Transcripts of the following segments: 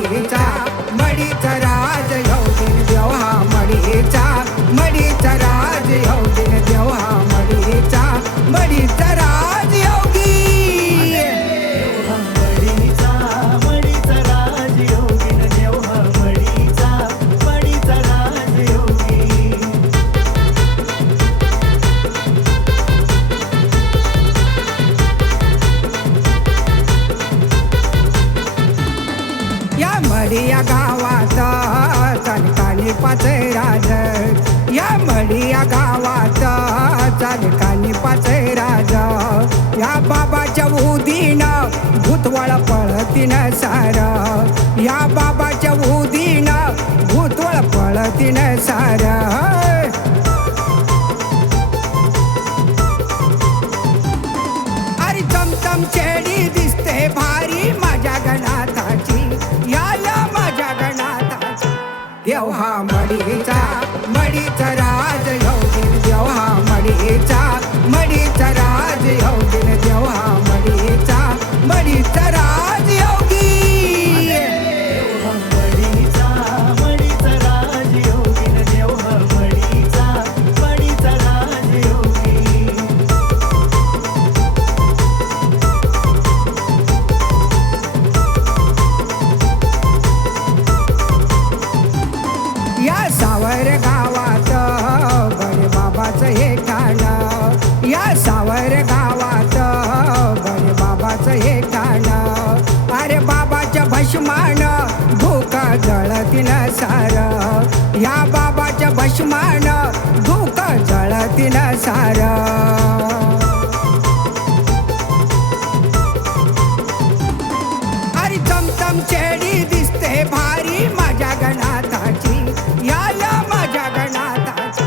मडीचा मडीचा राज योगीन देव हा मडीचा मडीचा राज योगीन देव हा मडीचा मडीचा राज योगी मडीचा राज योगीन देव हा मडीचा राज योगी या मडी या गावात चालकानी पाचे राज या मडी या गावात चालकानी पाचे राज या बाबाच्या उदीन भूतवळ पळतीन सार या बाबाच्या उदीन भूतवळ पळतीन सार अरे चमचम चेडी दिसते भारी माझ्या गणाताची या माझ्या गणाताची देव हा मडीचा मडीचा राज योगीन देव हा मडीचा मडीचा राज योगीन देव हा मडीचा राज योगी मडीचा राज योगीन देव हा मडीचा राज योगी या सावर गावात बडे बाबाचं हे ठाण या सावर गावात बडे बाबाचं हे ठाण अरे बाबाच्या भस्मान भूक जळतीन सार या बाबाच्या भस्मान भूक जळतीन सार अरे चमचम चेडी दिसते भारी माझ्या गणाताची या माझ्या गणाताची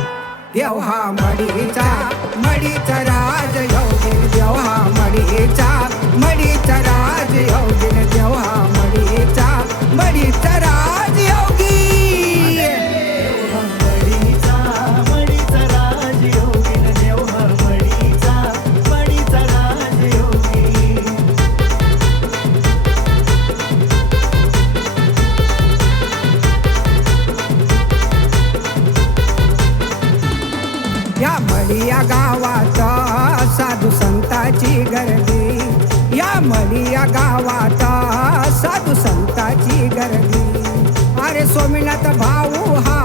देव हा मडीचा मडीचा राज योगीन देव हा मडीचा राज योगीन देव हा मडीचा राज योगी मडीचा राज योगीन देव हा मडीचा राज योगी या मडी या गावात साधू संताची गर्दी या मडी या गावात साधू संताची गर्दी अरे सोमीनाथ भाऊ हा